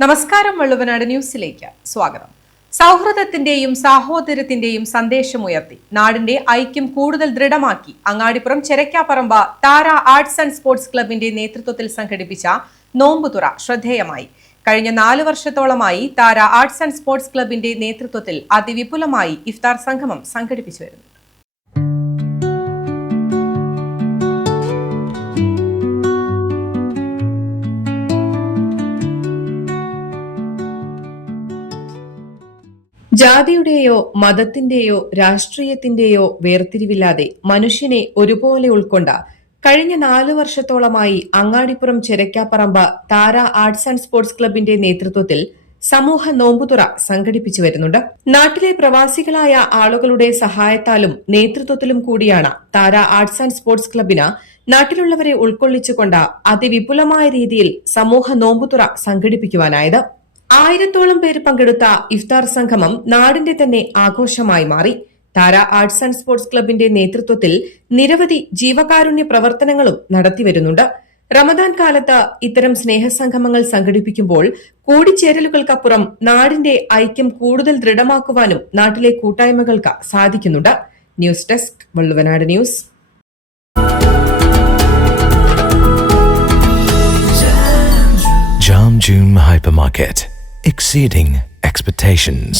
നമസ്കാരം. വള്ളുവനാട് ന്യൂസിലേക്ക് സ്വാഗതം. സൗഹൃദത്തിന്റെയും സാഹോദര്യത്തിന്റെയും സന്ദേശമുയർത്തി നാടിന്റെ ഐക്യം കൂടുതൽ ദൃഢമാക്കി അങ്ങാടിപ്പുറം ചെരക്കാപ്പറമ്പ് താര ആർട്സ് ആൻഡ് സ്പോർട്സ് ക്ലബിന്റെ നേതൃത്വത്തിൽ സംഘടിപ്പിച്ച നോമ്പുതുറ ശ്രദ്ധേയമായി. കഴിഞ്ഞ 4 വർഷത്തോളമായി താര ആർട്സ് ആൻഡ് സ്പോർട്സ് ക്ലബിന്റെ നേതൃത്വത്തിൽ അതിവിപുലമായി ഇഫ്താർ സംഗമം സംഘടിപ്പിച്ചു വരുന്നു. ജാതിയുടെയോ മതത്തിന്റെയോ രാഷ്ട്രീയത്തിന്റെയോ വേർതിരിവില്ലാതെ മനുഷ്യനെ ഒരുപോലെ ഉൾക്കൊണ്ട കഴിഞ്ഞ 4 വർഷത്തോളമായി അങ്ങാടിപ്പുറം ചെരക്കാപ്പറമ്പ് താര ആർട്സ് ആൻഡ് സ്പോർട്സ് ക്ലബിന്റെ നേതൃത്വത്തിൽ സമൂഹ നോമ്പുതുറ സംഘടിപ്പിച്ചു വരുന്നുണ്ട്. നാട്ടിലെ പ്രവാസികളായ ആളുകളുടെ സഹായത്താലും നേതൃത്വത്തിലും കൂടിയാണ് താര ആർട്സ് ആൻഡ് സ്പോർട്സ് ക്ലബിന് നാട്ടിലുള്ളവരെ ഉൾക്കൊള്ളിച്ചുകൊണ്ട് അതിവിപുലമായ രീതിയിൽ സമൂഹ നോമ്പുതുറ സംഘടിപ്പിക്കുവാനായത്. 1000-ഓളം പേര് പങ്കെടുത്ത ഇഫ്താർ സംഗമം നാടിന്റെ തന്നെ ആഘോഷമായി മാറി. താര ആർട്സ് ആൻഡ് സ്പോർട്സ് ക്ലബിന്റെ നേതൃത്വത്തിൽ നിരവധി ജീവകാരുണ്യ പ്രവർത്തനങ്ങളും നടത്തിവരുന്നുണ്ട്. റമദാൻ കാലത്ത് ഇത്തരം സ്നേഹസംഗമങ്ങൾ സംഘടിപ്പിക്കുമ്പോൾ കൂടിച്ചേരലുകൾക്കപ്പുറം നാടിന്റെ ഐക്യം കൂടുതൽ ദൃഢമാക്കുവാനും നാട്ടിലെ കൂട്ടായ്മകൾക്ക് സാധിക്കുന്നുണ്ട്. News desk, Valluvanad news. Jam June Hypermarket. Exceeding expectations.